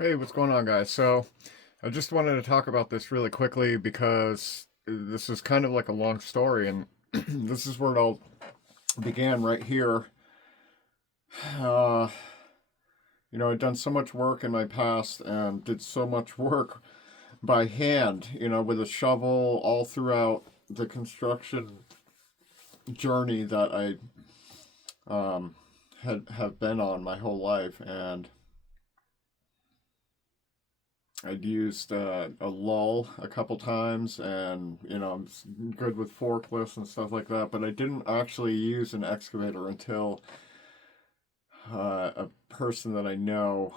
Hey, what's going on, guys? So, I just wanted to talk about this really quickly because this is kind of like a long story, and this is where it all began right here. Uh, I'd done so much work in my past and did so much work by hand, with a shovel all throughout the construction journey that I um, have been on my whole life, and I'd used a lull a couple times, and I'm good with forklifts and stuff like that. But I didn't actually use an excavator until a person that I know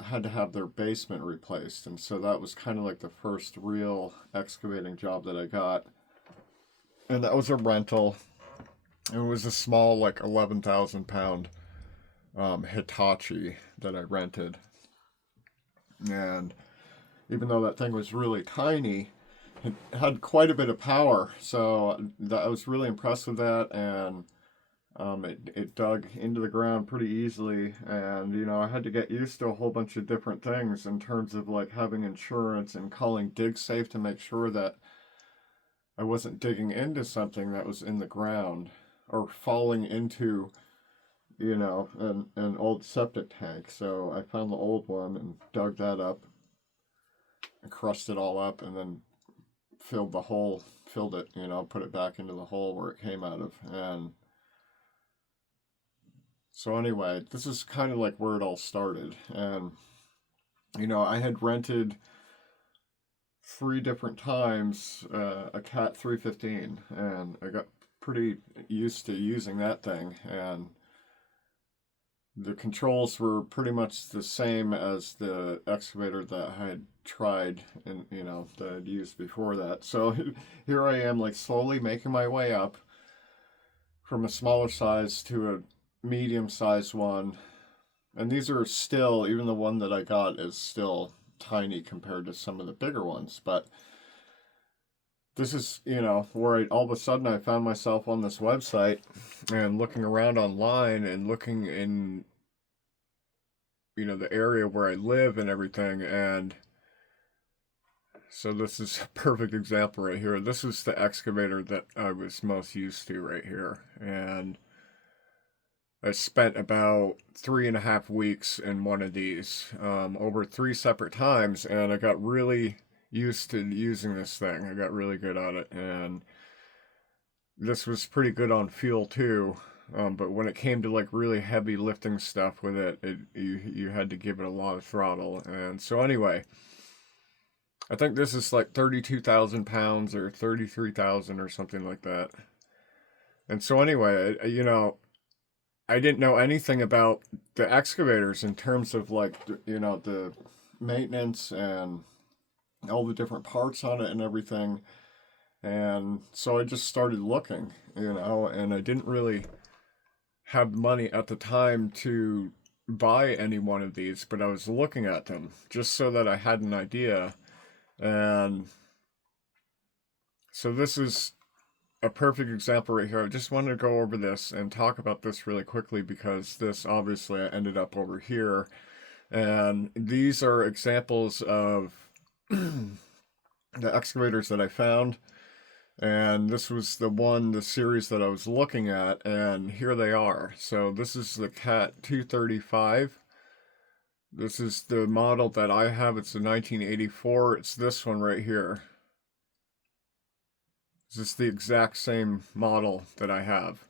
had to have their basement replaced, and so that was kind of like the first real excavating job that I got, and that was a rental. It was a small, like 11,000 pound Hitachi that I rented, and even though that thing was really tiny, it had quite a bit of power. So I was really impressed with that, and it dug into the ground pretty easily. And I had to get used to a whole bunch of different things in terms of like having insurance and calling DigSafe to make sure that I wasn't digging into something that was in the ground or falling into an old septic tank. So I found the old one and dug that up and crushed it all up, and then filled it, put it back into the hole where it came out of. And so anyway, this is kind of like where it all started. And I had rented three different times a Cat 315, and I got pretty used to using that thing. And the controls were pretty much the same as the excavator that I had tried and that I'd used before that. So here I am, like slowly making my way up from a smaller size to a medium sized one. And these are still, even the one that I got is still tiny compared to some of the bigger ones. But this is, where all of a sudden I found myself on this website and looking around online and looking in, the area where I live and everything. And so this is a perfect example right here. This is the excavator that I was most used to right here. And I spent about 3.5 weeks in one of these over three separate times, and I got really used to using this thing. I got really good at it, and this was pretty good on fuel too. But when it came to like really heavy lifting stuff with it, you had to give it a lot of throttle. And so anyway, I think this is like 32,000 pounds or 33,000 or something like that. And so anyway, I didn't know anything about the excavators in terms of like the maintenance and all the different parts on it and everything. And so I just started looking, and I didn't really have money at the time to buy any one of these, but I was looking at them just so that I had an idea. And so this is a perfect example right here. I just wanted to go over this and talk about this really quickly because this obviously I ended up over here. And these are examples of the excavators that I found. And this was the series that I was looking at, and here they are. So this is the Cat 235. This is the model that I have. It's the 1984. It's this one right here. This is the exact same model that I have.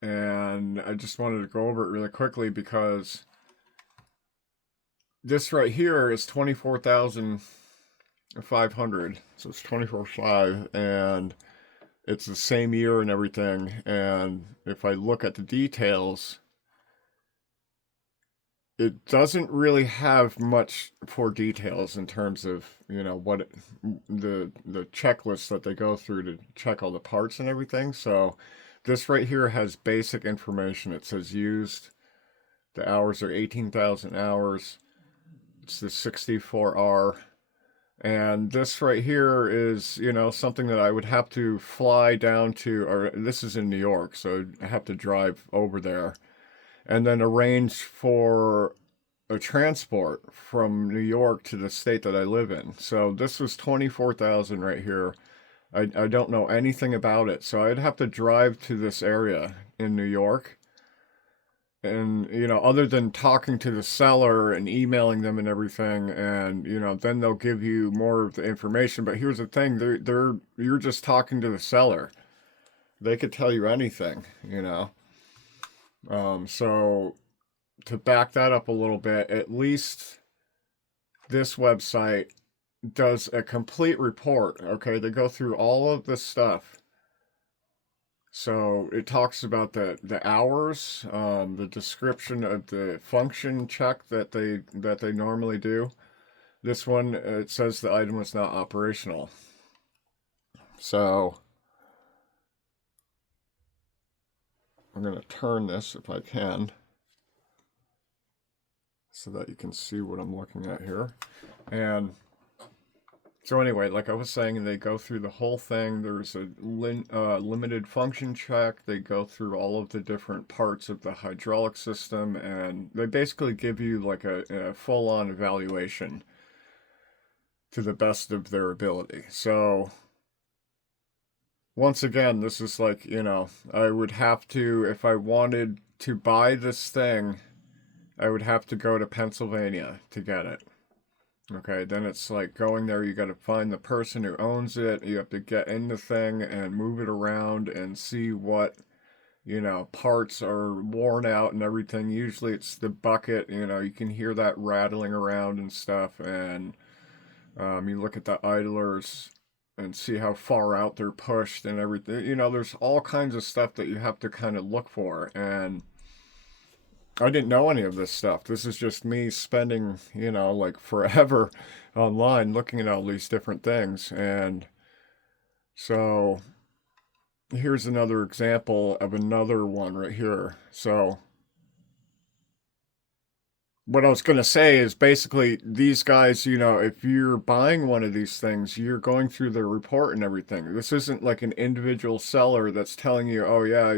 And I just wanted to go over it really quickly because this right here is 24,500. So it's 24.5, and it's the same year and everything. And if I look at the details, it doesn't really have much for details in terms of what the checklist that they go through to check all the parts and everything. So this right here has basic information. It says used. The hours are 18,000 hours. It's the 64R. And this right here is, something that I would have to fly down to, or this is in New York, so I have to drive over there and then arrange for a transport from New York to the state that I live in. So this was 24,000 right here. I don't know anything about it. So I'd have to drive to this area in New York. And, other than talking to the seller and emailing them and everything, and, then they'll give you more of the information. But here's the thing, you're just talking to the seller. They could tell you anything. So to back that up a little bit, at least this website does a complete report. Okay, they go through all of this stuff. So it talks about the hours, the description of the function check that they normally do. This one, it says the item was not operational. So I'm going to turn this if I can, so that you can see what I'm looking at here. And so anyway, like I was saying, they go through the whole thing. There's a limited function check. They go through all of the different parts of the hydraulic system, and they basically give you like a full-on evaluation to the best of their ability. So once again, this is like, I would have to, if I wanted to buy this thing, I would have to go to Pennsylvania to get it. Okay, then it's like going there, you got to find the person who owns it. You have to get in the thing and move it around and see what, parts are worn out and everything. Usually it's the bucket, you can hear that rattling around and stuff. And you look at the idlers and see how far out they're pushed and everything. There's all kinds of stuff that you have to kind of look for. And I didn't know any of this stuff. This is just me spending, like forever online looking at all these different things. And so here's another example of another one right here. So what I was going to say is basically these guys, if you're buying one of these things, you're going through their report and everything. This isn't like an individual seller that's telling you, oh yeah,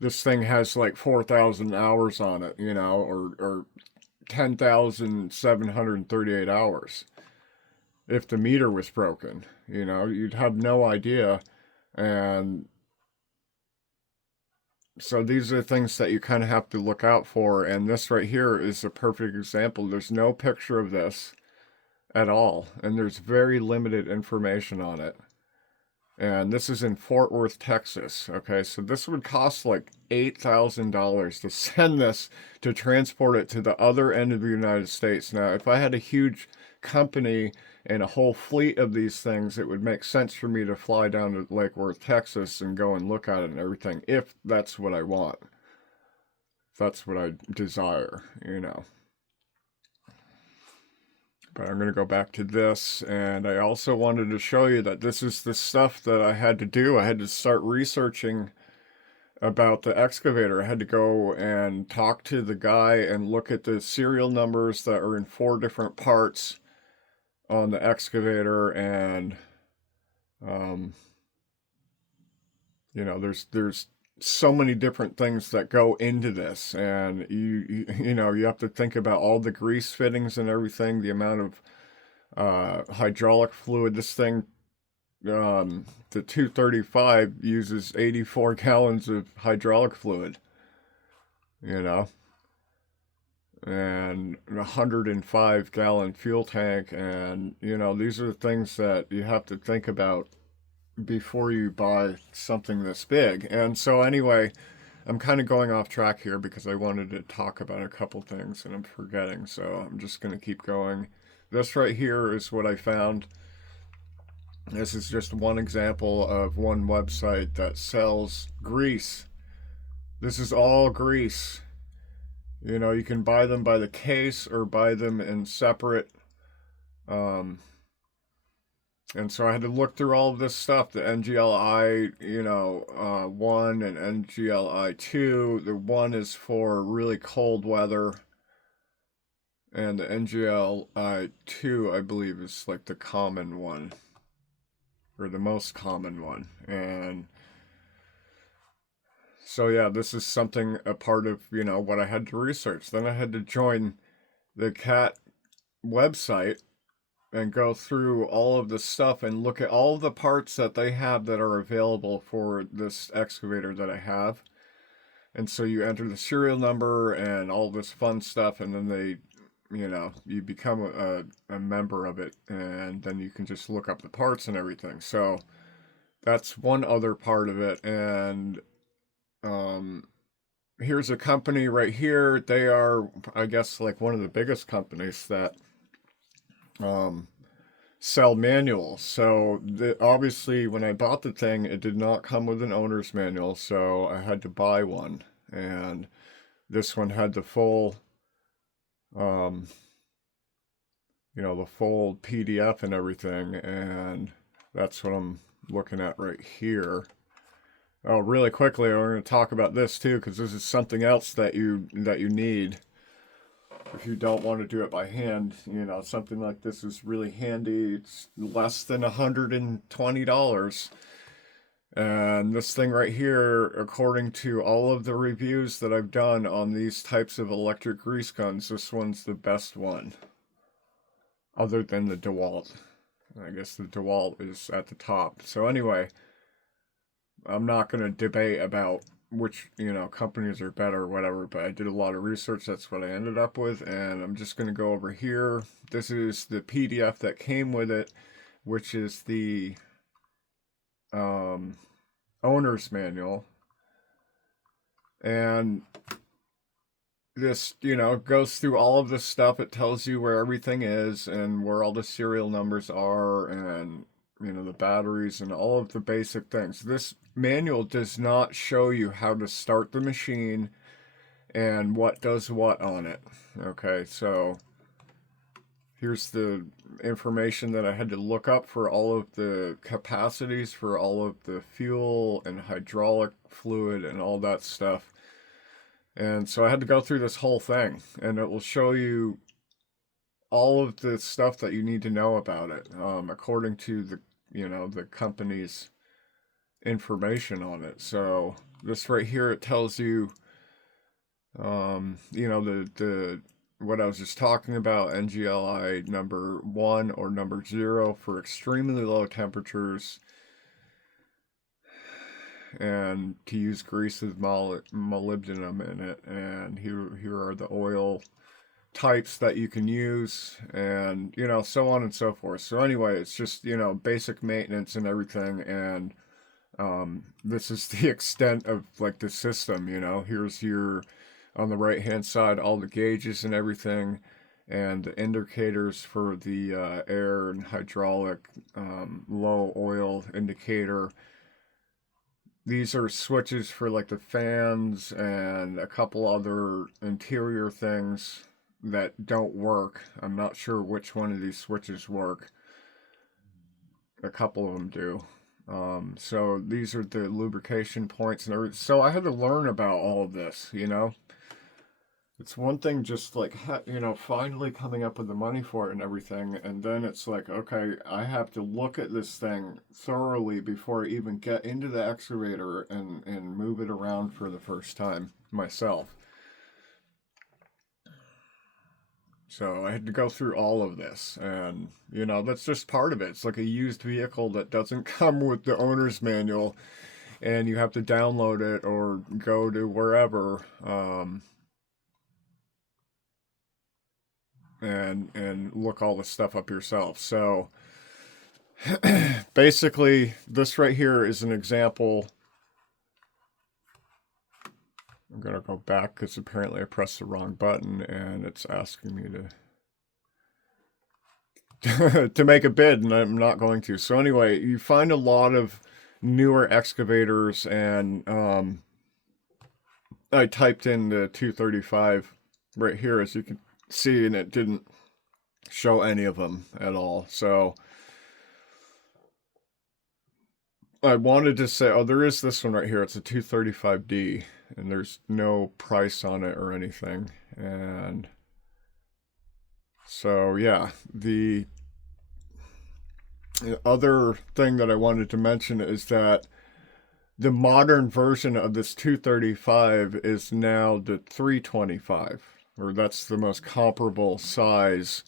this thing has like 4,000 hours on it, or 10,738 hours. If the meter was broken, you'd have no idea. And so these are things that you kind of have to look out for. And this right here is a perfect example. There's no picture of this at all, and there's very limited information on it. And this is in Fort Worth, Texas. Okay, so this would cost like $8,000 to send this, to transport it to the other end of the United States. Now, if I had a huge company and a whole fleet of these things, it would make sense for me to fly down to Lake Worth, Texas and go and look at it and everything, if that's what I want. If that's what I desire. But I'm going to go back to this, and I also wanted to show you that this is the stuff that I had to do. I had to start researching about the excavator. I had to go and talk to the guy and look at the serial numbers that are in 4 different parts on the excavator, and there's so many different things that go into this, and you have to think about all the grease fittings and everything, the amount of hydraulic fluid. This thing, the 235 uses 84 gallons of hydraulic fluid, and a 105-gallon fuel tank, and these are the things that you have to think about before you buy something this big. And so anyway, I'm kind of going off track here because I wanted to talk about a couple things and I'm forgetting, so I'm just going to keep going. This right here is what I found. This is just one example of one website that sells grease. This is all grease. You can buy them by the case or buy them in separate. And so I had to look through all of this stuff, the NGLI, 1 and NGLI 2. The 1 is for really cold weather, and the NGLI 2, I believe, is like the common one, or the most common one. And So yeah, this is something, a part of, what I had to research. Then I had to join the CAT website and go through all of the stuff and look at all the parts that they have that are available for this excavator that I have. And so you enter the serial number and all this fun stuff, and then you become a member of it, and then you can just look up the parts and everything. So that's one other part of it. And um, here's a company right here. They are, I guess, like one of the biggest companies that um, sell manuals. So obviously, when I bought the thing, it did not come with an owner's manual, so I had to buy one. And this one had the full, um, the full PDF and everything, and that's what I'm looking at right here. Oh, really quickly, we're going to talk about this too, because this is something else that you need if you don't want to do it by hand. Something like this is really handy. It's less than $120. And this thing right here, according to all of the reviews that I've done on these types of electric grease guns, this one's the best one. Other than the DeWalt. I guess the DeWalt is at the top. So anyway, I'm not going to debate about which, companies are better or whatever, but I did a lot of research. That's what I ended up with, and I'm just going to go over here. This is the PDF that came with it, which is the owner's manual. And this, goes through all of this stuff. It tells you where everything is and where all the serial numbers are, and the batteries and all of the basic things. This manual does not show you how to start the machine and what does what on it. Okay, so here's the information that I had to look up for all of the capacities for all of the fuel and hydraulic fluid and all that stuff. And so I had to go through this whole thing, and it will show you all of the stuff that you need to know about it, according to the company's information on it. So this right here, it tells you, the what I was just talking about, NGLI number 1 or number 0 for extremely low temperatures, and to use grease with molybdenum in it. And here are the oil types that you can use, and so on and so forth. So anyway, it's just basic maintenance and everything. And this is the extent of like the system. Here's your, on the right hand side, all the gauges and everything, and the indicators for the air and hydraulic, low oil indicator. These are switches for like the fans and a couple other interior things that don't work. I'm not sure which one of these switches work. A couple of them do. So these are the lubrication points and everything. So I had to learn about all of this. It's one thing just like, finally coming up with the money for it and everything. And then it's like, okay, I have to look at this thing thoroughly before I even get into the excavator and move it around for the first time myself. So I had to go through all of this, and that's just part of it. It's like a used vehicle that doesn't come with the owner's manual, and you have to download it or go to wherever, and look all the stuff up yourself. So basically, this right here is an example. I'm going to go back because apparently I pressed the wrong button and it's asking me to to make a bid, and I'm not going to. So anyway, you find a lot of newer excavators, and I typed in the 235 right here, as you can see, and it didn't show any of them at all. So I wanted to say, oh, there is this one right here. It's a 235D, and there's no price on it or anything. And so, yeah, the other thing that I wanted to mention is that The modern version of this 235 is now the 325, or that's the most comparable size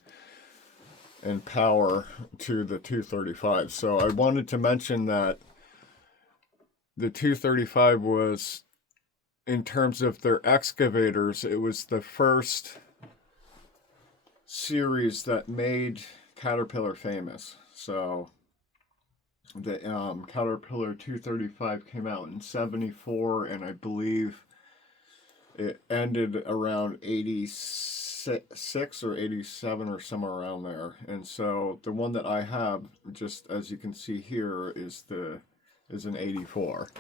and power to the 235. So I wanted to mention that the 235 was, in terms of their excavators, it was the first series that made Caterpillar famous. So the Caterpillar 235 came out in 74, and I believe it ended around 86 or 87 or somewhere around there. And so the one that I have, just as you can see here, is an 84.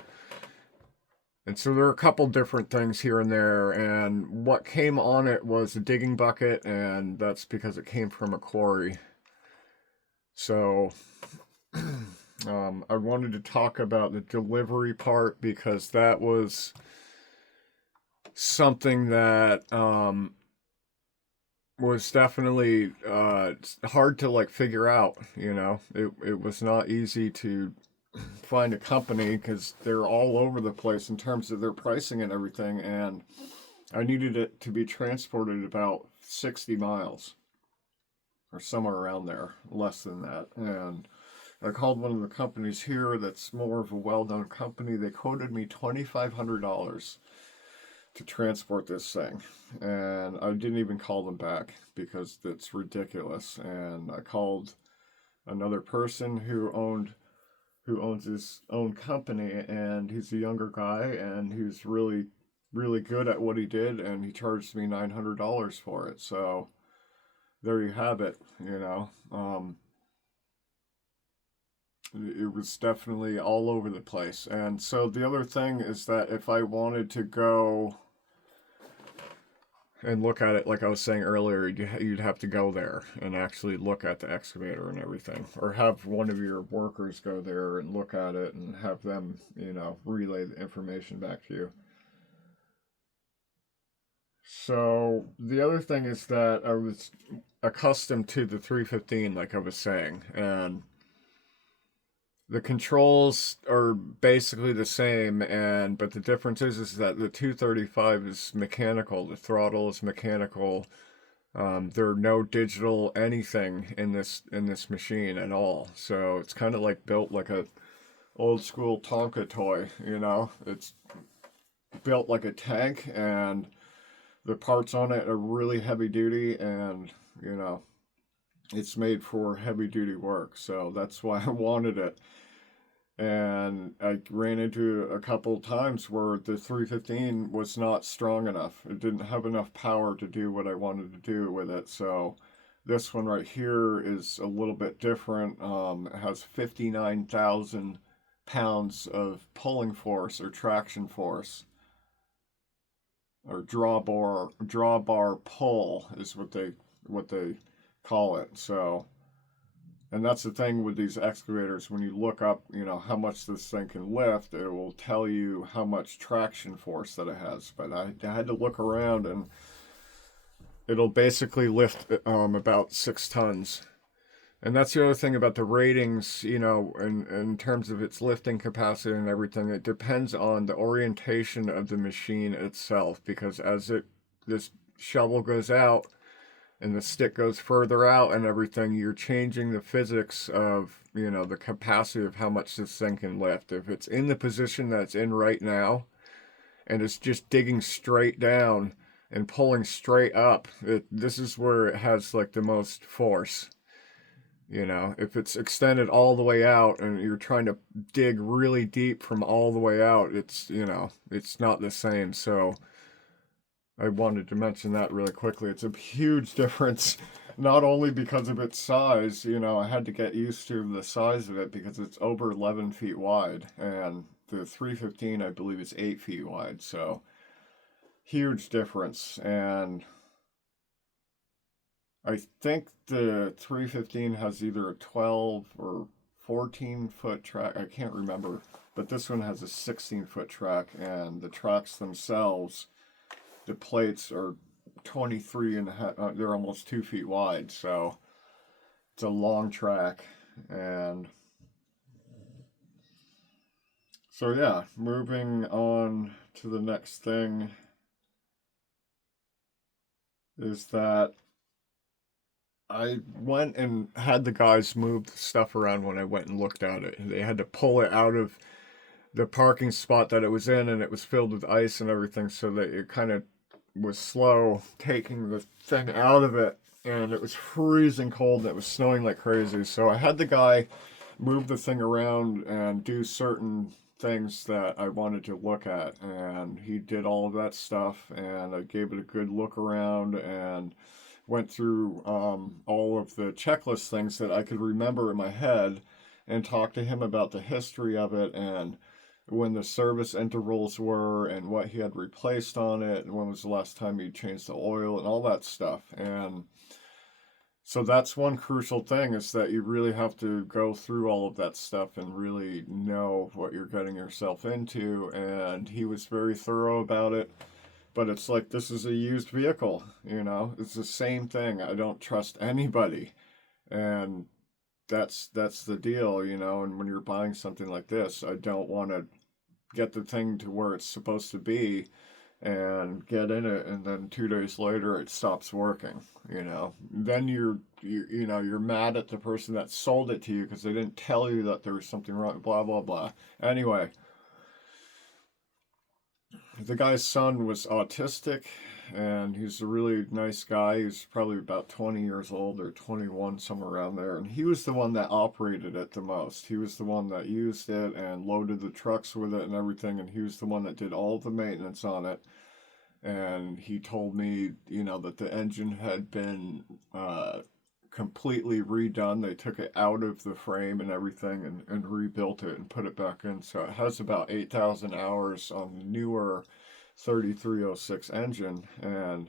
And so there are a couple different things here and there, and what came on it was a digging bucket, and that's because it came from a quarry. So I wanted to talk about the delivery part because that was something that was definitely hard to like figure out. It was not easy to find a company because they're all over the place in terms of their pricing and everything, and I needed it to be transported about 60 miles or somewhere around there, less than that. And I called one of the companies here that's more of a well-known company. They quoted me $2,500 to transport this thing, and I didn't even call them back because that's ridiculous. And I called another person who owns his own company, and he's a younger guy, and he's really really good at what he did, and he charged me $900 for it. So there you have it. It was definitely all over the place. And so the other thing is that if I wanted to go and look at it, like I was saying earlier, you'd have to go there and actually look at the excavator and everything, or have one of your workers go there and look at it and have them, relay the information back to you. So the other thing is that I was accustomed to the 315, like I was saying, and the controls are basically the same, but the difference is that the 235 is mechanical. The throttle is mechanical. There are no digital anything in this machine at all. So it's kind of like built like a old school Tonka toy. It's built like a tank, and the parts on it are really heavy duty, and it's made for heavy duty work. So that's why I wanted it. And I ran into a couple times where the 315 was not strong enough. It didn't have enough power to do what I wanted to do with it. So this one right here is a little bit different. It has 59,000 pounds of pulling force or traction force, or drawbar pull is what they call it. So, and that's the thing with these excavators. When you look up, how much this thing can lift, it will tell you how much traction force that it has. But I had to look around, and it'll basically lift about 6 tons. And that's the other thing about the ratings, in terms of its lifting capacity and everything. It depends on the orientation of the machine itself, because as this shovel goes out and the stick goes further out and everything, you're changing the physics of, the capacity of how much this thing can lift. If it's in the position that it's in right now, and it's just digging straight down and pulling straight up, this is where it has like the most force. If it's extended all the way out and you're trying to dig really deep from all the way out, it's not the same. So I wanted to mention that really quickly. It's a huge difference, not only because of its size. I had to get used to the size of it because it's over 11 feet wide, and the 315, I believe, is 8 feet wide. So huge difference. And I think the 315 has either a 12 or 14-foot track. I can't remember, but this one has a 16-foot track, and the tracks themselves, the plates are 23 and a half. They're almost 2 feet wide, so it's a long track. And So yeah, moving on to the next thing is that I went and had the guys move the stuff around when I went and looked at it. They had to pull it out of the parking spot that it was in, and it was filled with ice and everything, so that it kind of was slow taking the thing out of it. And it was freezing cold and it was snowing like crazy. So I had the guy move the thing around and do certain things that I wanted to look at. And he did all of that stuff. And I gave it a good look around and went through all of the checklist things that I could remember in my head and talked to him about the history of it and when the service intervals were and what he had replaced on it and when was the last time he changed the oil and all that stuff. And so that's one crucial thing is that you really have to go through all of that stuff and really know what you're getting yourself into. And he was very thorough about it. But it's like this is a used vehicle, you know? It's the same thing. I don't trust anybody. And that's the deal, you know, and when you're buying something like this, I don't want to get the thing to where it's supposed to be and get in it and then 2 days later it stops working, you know. Then you know, you're mad at the person that sold it to you because they didn't tell you that there was something wrong, blah blah blah. Anyway, the guy's son was autistic and he's a really nice guy. He's probably about 20 years old or 21, somewhere around there. And he was the one that operated it the most. He was the one that used it and loaded the trucks with it and everything. And he was the one that did all the maintenance on it. And he told me, you know, that the engine had been completely redone. They took it out of the frame and everything and rebuilt it and put it back in. So it has about 8,000 hours on the newer 3306 engine. And,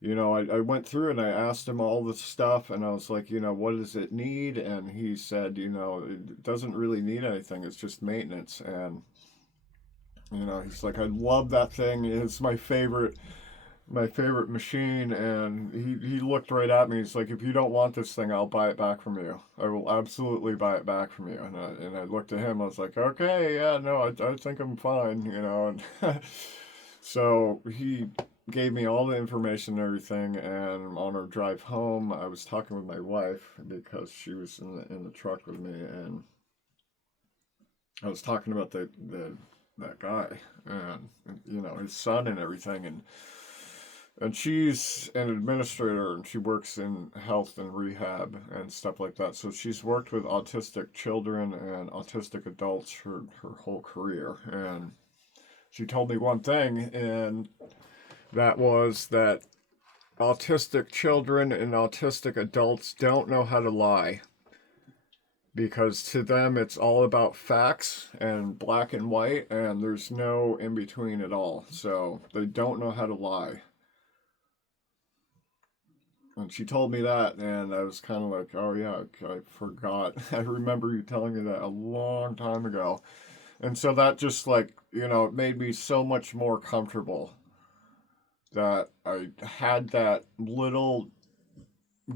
you know, I went through and I asked him all this stuff and I was like, you know, what does it need? And he said, you know, it doesn't really need anything. It's just maintenance. And, you know, he's like, I love that thing. It's my favorite machine. And he looked right at me. He's like, if you don't want this thing, I'll buy it back from you. I will absolutely buy it back from you. And I looked at him. I was like, okay, yeah, no, I think I'm fine, you know. And so he gave me all the information and everything. And on our drive home, I was talking with my wife because she was in the truck with me. And I was talking about the that guy and you know his son and everything and she's an administrator and she works in health and rehab and stuff like that, so she's worked with autistic children and autistic adults for her whole career. And she told me one thing, and that was that autistic children and autistic adults don't know how to lie because to them it's all about facts and black and white and there's no in between at all, so they don't know how to lie. And she told me that and I was kind of like, oh yeah, I forgot. I remember you telling me that a long time ago. And so that just, like, you know, it made me so much more comfortable that I had that little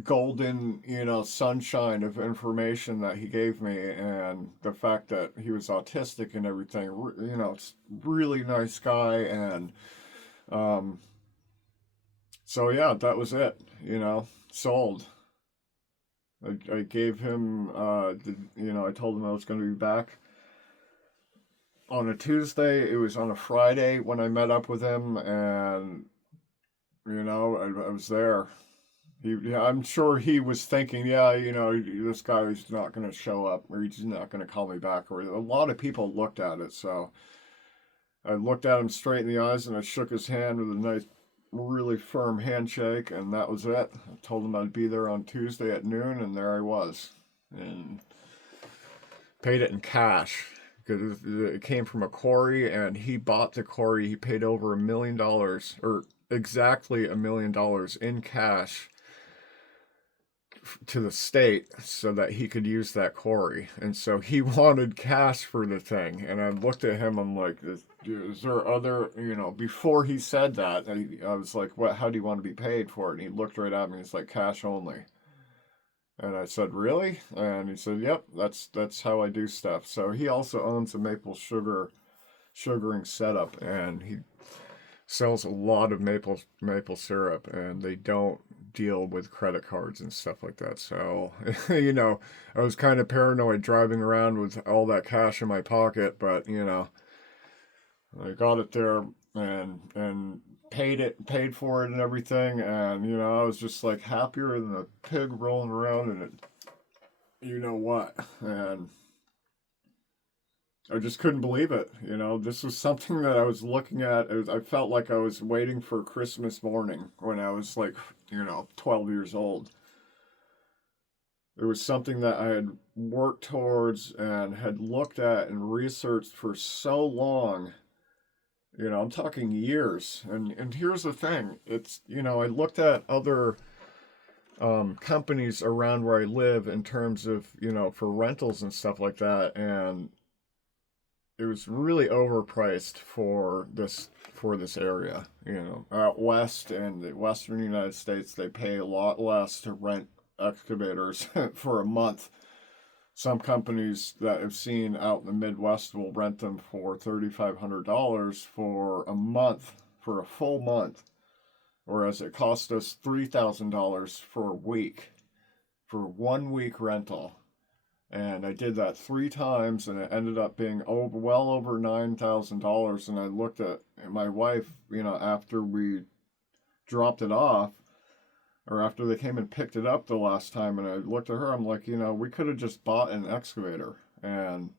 golden, you know, sunshine of information that he gave me, and the fact that he was autistic and everything. You know, it's really nice guy, and um, so yeah, that was it. You know, sold. I gave him, you know, I told him I was going to be back on a Tuesday. It was on a Friday when I met up with him, and you know, I was there. Yeah, I'm sure he was thinking, yeah, you know, this guy is not going to show up or he's not going to call me back. Or a lot of people looked at it. So I looked at him straight in the eyes and I shook his hand with a nice, really firm handshake. And that was it. I told him I'd be there on Tuesday at noon, and there I was. And paid it in cash because it came from a quarry and he bought the quarry. He paid over $1 million, or exactly $1 million in cash to the state so that he could use that quarry. And so he wanted cash for the thing. And I looked at him, I'm like, is there other, you know, before he said that, I was like, what, how do you want to be paid for it? And he looked right at me, he's like, cash only. And I said, really? And he said, yep, that's how I do stuff. So he also owns a sugaring setup, and he sells a lot of maple syrup, and they don't deal with credit cards and stuff like that. So, I was kind of paranoid driving around with all that cash in my pocket, but I got it there and paid for it and everything, and I was just like happier than a pig rolling around in it. You know what? And I just couldn't believe it. This was something that I was looking at. I felt like I was waiting for Christmas morning when I was like, 12 years old. It was something that I had worked towards and had looked at and researched for so long. I'm talking years. And here's the thing. It's, I looked at other companies around where I live in terms of, for rentals and stuff like that. And it was really overpriced for this area. Out west in the western United States, they pay a lot less to rent excavators for a month. Some companies that I've seen out in the Midwest will rent them for $3,500 for a month, for a full month, whereas it cost us $3,000 for a week, for 1 week rental. And I did that 3 times, and it ended up being well over $9,000. And I looked at my wife, after we dropped it off, or after they came and picked it up the last time, and I looked at her, I'm like, we could have just bought an excavator, and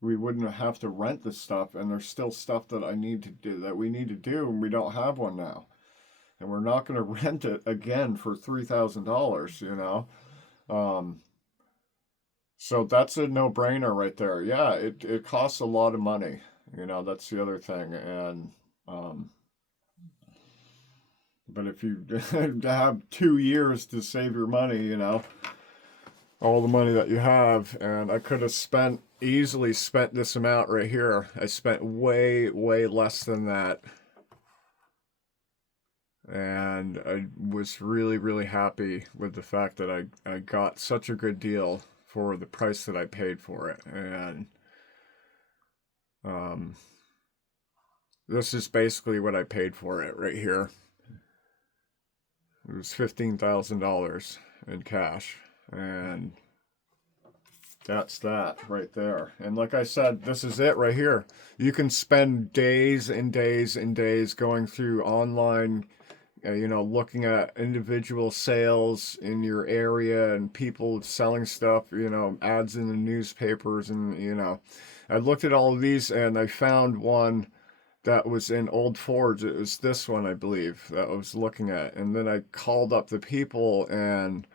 we wouldn't have to rent this stuff. And there's still stuff that we need to do, and we don't have one now. And we're not going to rent it again for $3,000, So that's a no-brainer right there. Yeah, it costs a lot of money. That's the other thing. And but if you have 2 years to save your money, all the money that you have, and I could have easily spent this amount right here. I spent way, way less than that. And I was really, really happy with the fact that I got such a good deal for the price that I paid for it. And this is basically what I paid for it right here. It was $15,000 in cash. And that's that right there. And like I said, this is it right here. You can spend days and days and days going through online, looking at individual sales in your area and people selling stuff, ads in the newspapers. And, I looked at all of these, and I found one that was in Old Forge. It was this one, I believe, that I was looking at. And then I called up the people and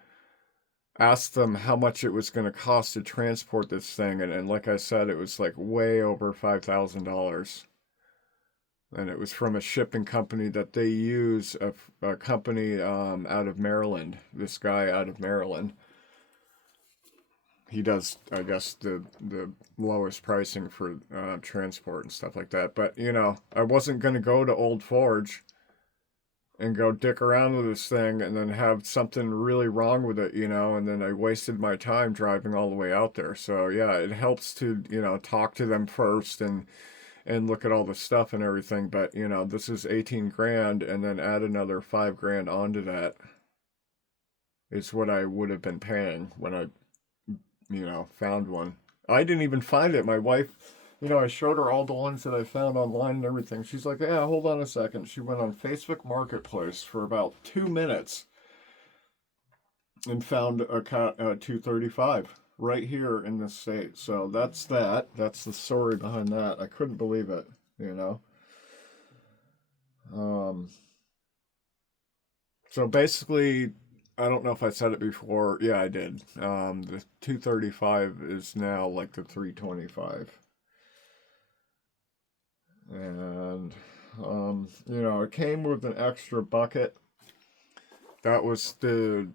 asked them how much it was going to cost to transport this thing. And like I said, it was like way over $5,000. And it was from a shipping company that they use, a company out of Maryland. This guy out of Maryland. He does, I guess, the lowest pricing for transport and stuff like that. But, I wasn't going to go to Old Forge and go dick around with this thing and then have something really wrong with it, and then I wasted my time driving all the way out there. So, yeah, it helps to, talk to them first and look at all the stuff and everything. But, this is 18 grand, and then add another 5 grand onto that is what I would have been paying when I, found one. I didn't even find it. My wife, I showed her all the ones that I found online and everything. She's like, yeah, hold on a second. She went on Facebook Marketplace for about 2 minutes and found a 235 right here in this state. So that's that. That's the story behind that. I couldn't believe it, So basically, I don't know if I said it before. Yeah, I did. The 235 is now like the 325. And, it came with an extra bucket. That was the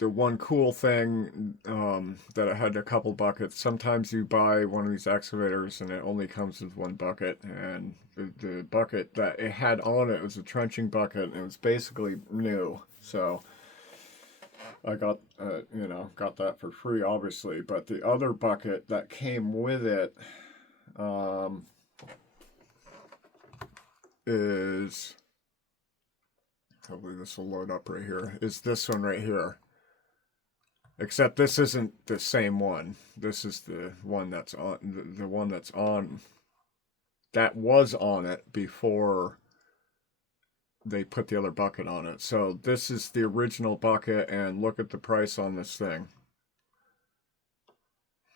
one cool thing, that it had a couple buckets. Sometimes you buy one of these excavators and it only comes with one bucket, and the bucket that it had on it was a trenching bucket, and it was basically new. So I got, got that for free, obviously. But the other bucket that came with it um, is, hopefully this will load up right here, is this one right here. Except this isn't the same one. This is the one that's on, the one that's on, that was on it before they put the other bucket on it. So this is the original bucket, and look at the price on this thing.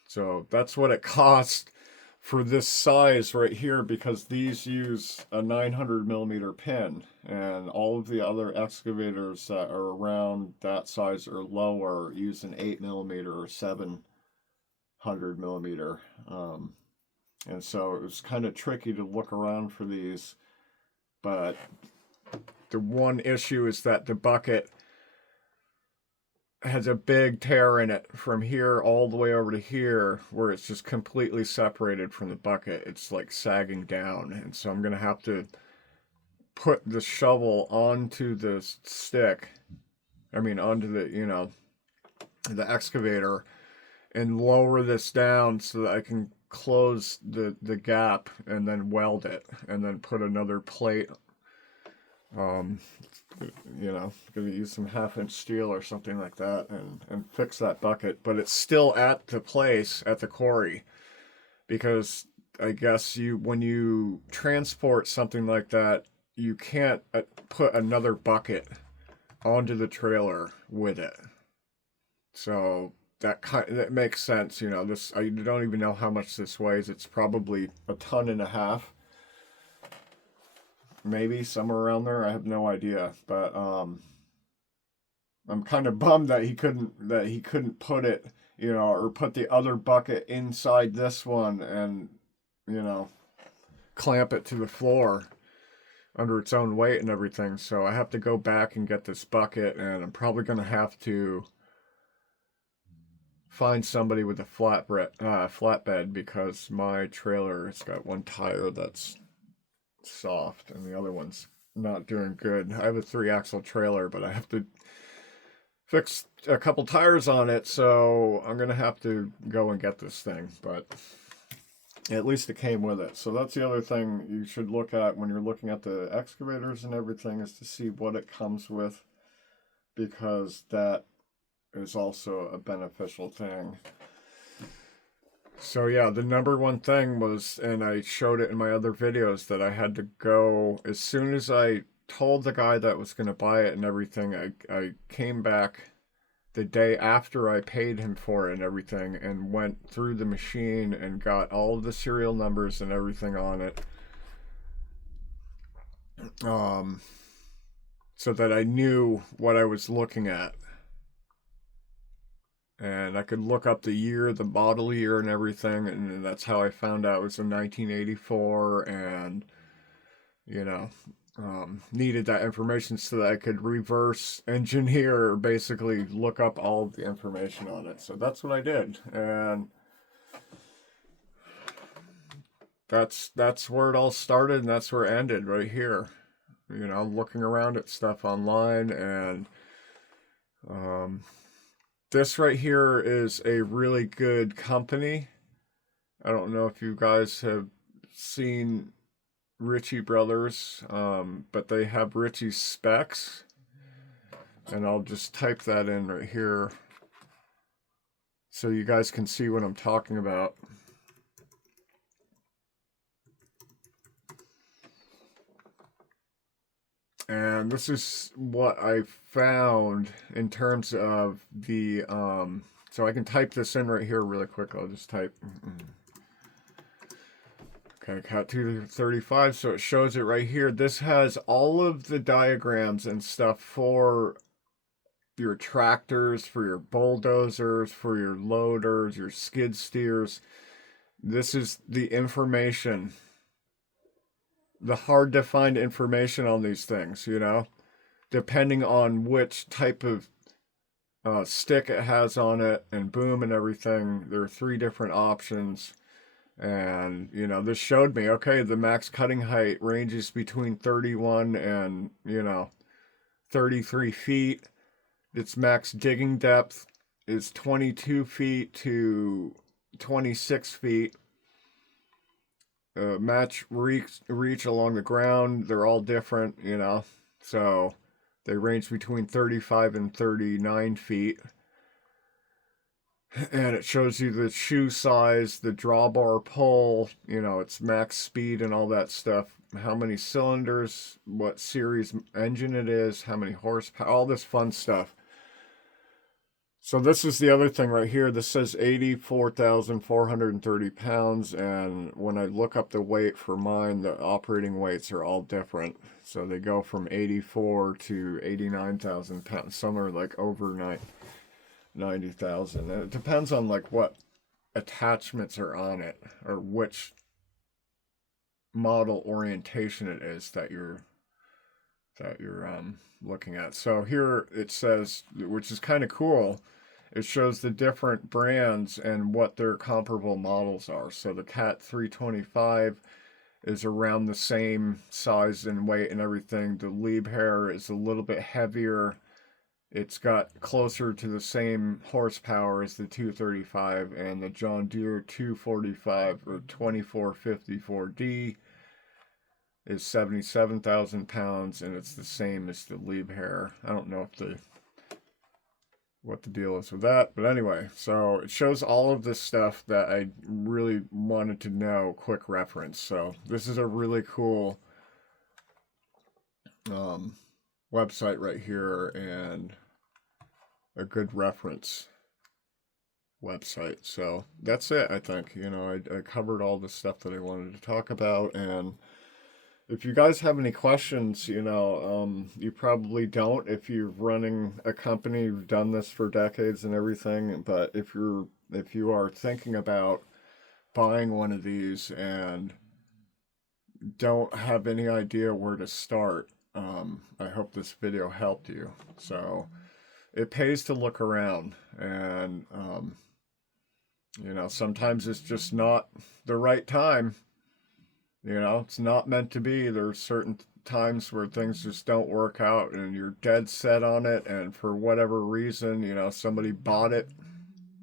So that's what it cost for this size right here, because these use a 900 millimeter pin, and all of the other excavators that are around that size or lower use an 8 millimeter or 700 millimeter. And so it was kind of tricky to look around for these, but the one issue is that the bucket has a big tear in it from here all the way over to here, where it's just completely separated from the bucket. It's like sagging down, and so I'm gonna have to put the shovel onto the stick, onto the the excavator, and lower this down so that I can close the gap and then weld it, and then put another plate. Gonna use some 1/2 inch steel or something like that, and fix that bucket. But it's still at the place at the quarry, because I guess when you transport something like that, you can't put another bucket onto the trailer with it. So that makes sense. This, I don't even know how much this weighs. It's probably 1.5 tons. Maybe somewhere around there. I have no idea, but I'm kind of bummed that he couldn't put it, or put the other bucket inside this one, and clamp it to the floor under its own weight and everything. So I have to go back and get this bucket, and I'm probably gonna have to find somebody with a flatbed, because my trailer has got one tire that's soft and the other one's not doing good. I have a 3-axle trailer, but I have to fix a couple tires on it, so I'm gonna have to go and get this thing. But at least it came with it. So that's the other thing you should look at when you're looking at the excavators and everything, is to see what it comes with, because that is also a beneficial thing. So yeah, the number one thing was, and I showed it in my other videos, that I had to go as soon as I told the guy that was going to buy it and everything. I came back the day after I paid him for it and everything, and went through the machine and got all of the serial numbers and everything on it, so that I knew what I was looking at. And I could look up the year, the model year and everything, and that's how I found out it was in 1984, and, needed that information so that I could reverse engineer, or basically look up all of the information on it. So that's what I did, and that's where it all started, and that's where it ended, right here. Looking around at stuff online, and this right here is a really good company. I don't know if you guys have seen Ritchie Brothers, but they have Ritchie Specs. And I'll just type that in right here so you guys can see what I'm talking about. And this is what I found in terms of the, so I can type this in right here really quick. I'll just type, okay, Cat 235, so it shows it right here. This has all of the diagrams and stuff for your tractors, for your bulldozers, for your loaders, your skid steers. This is the information, the hard to find information on these things, depending on which type of stick it has on it and boom and everything. There are 3 different options. And, this showed me, okay, the max cutting height ranges between 31 and, 33 feet. Its max digging depth is 22 feet to 26 feet. Match reach along the ground, they're all different, you know. So they range between 35 and 39 feet. And it shows you the shoe size, the drawbar pull, you know, its max speed and all that stuff. How many cylinders, what series engine it is, how many horsepower, all this fun stuff. So this is the other thing right here. This says 84,430 pounds. And when I look up the weight for mine, the operating weights are all different. So they go from 84 to 89,000 pounds. Some are like overnight. 90,000. It depends on like what attachments are on it or which model orientation it is that you're looking at. So here it says, which is kind of cool, it shows the different brands and what their comparable models are. So the Cat 325 is around the same size and weight and everything. The Liebherr is a little bit heavier. It's got closer to the same horsepower as the 235, and the John Deere 245 or 2454D is 77,000 pounds, and it's the same as the Liebherr. I don't know if what the deal is with that, but anyway, so it shows all of this stuff that I really wanted to know. Quick reference. So this is a really cool website right here, and a good reference website. So that's it, I think. You know, I covered all the stuff that I wanted to talk about. And if you guys have any questions, you know, you probably don't if you're running a company, you've done this for decades and everything. But if you are thinking about buying one of these and don't have any idea where to start, I hope this video helped you. So it pays to look around, and you know, sometimes it's just not the right time. You know, it's not meant to be. There's certain times where things just don't work out and you're dead set on it, and for whatever reason, you know, somebody bought it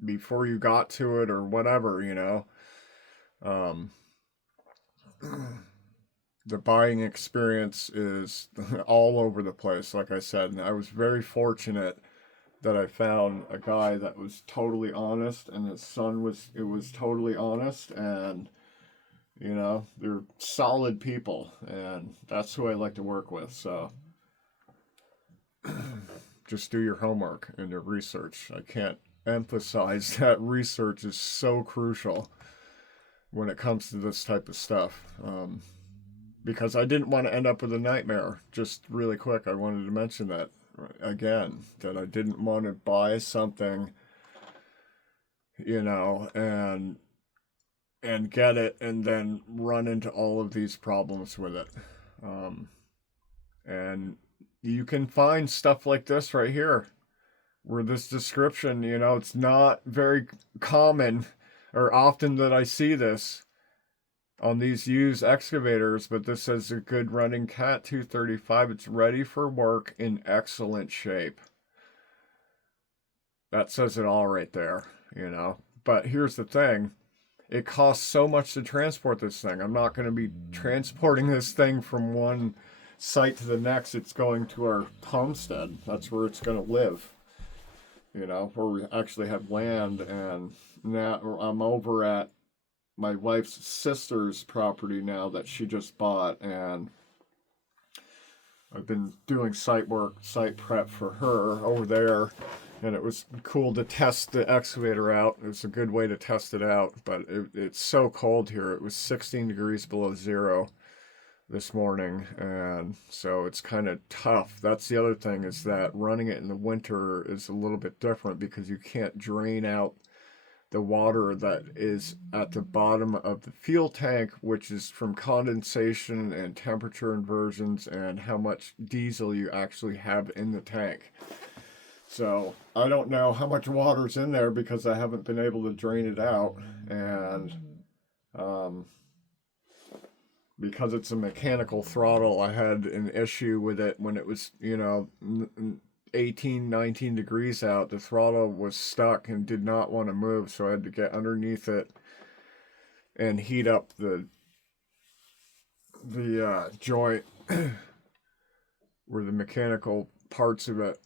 before you got to it or whatever, you know. Um, the buying experience is all over the place, like I said, and I was very fortunate that I found a guy that was totally honest, and his son was totally honest, and you know, they're solid people, and that's who I like to work with. So just do your homework and your research. I can't emphasize that research is so crucial when it comes to this type of stuff. Because I didn't want to end up with a nightmare. Just really quick, I wanted to mention that again, that I didn't want to buy something, you know, and get it and then run into all of these problems with it. And you can find stuff like this right here, where this description, you know, it's not very common or often that I see this on these used excavators, but this says a good running Cat 235. It's ready for work, in excellent shape. That says it all right there, you know. But here's the thing. It costs so much to transport this thing. I'm not going to be transporting this thing from one site to the next. It's going to our homestead. That's where it's going to live, you know, where we actually have land. And now I'm over at my wife's sister's property now that she just bought, and I've been doing site work, site prep for her over there, and it was cool to test the excavator out. It was a good way to test it out, but it's so cold here. It was 16 degrees below zero this morning, and so it's kind of tough. That's the other thing, is that running it in the winter is a little bit different because you can't drain out the water that is at the bottom of the fuel tank, which is from condensation and temperature inversions and how much diesel you actually have in the tank. So I don't know how much water's in there because I haven't been able to drain it out, and because it's a mechanical throttle, I had an issue with it when it was, you know, 18, 19 degrees out. The throttle was stuck and did not want to move, so I had to get underneath it and heat up the joint where the mechanical parts of it,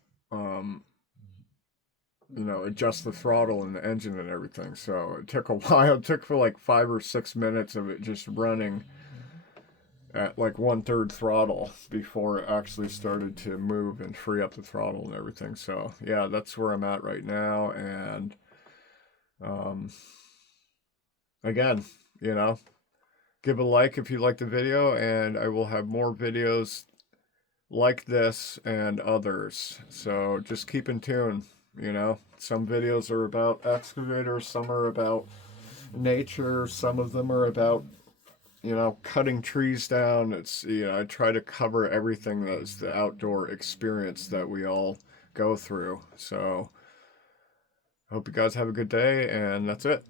adjust the throttle and the engine and everything. So it took a while. It took for like 5 or 6 minutes of it just running at like 1/3 throttle before it actually started to move and free up the throttle and everything. So yeah, that's where I'm at right now. And again, give a like if you like the video, and I will have more videos like this and others. So just keep in tune. Some videos are about excavators, some are about nature, some of them are about cutting trees down. It's, I try to cover everything that's the outdoor experience that we all go through. So I hope you guys have a good day, and that's it.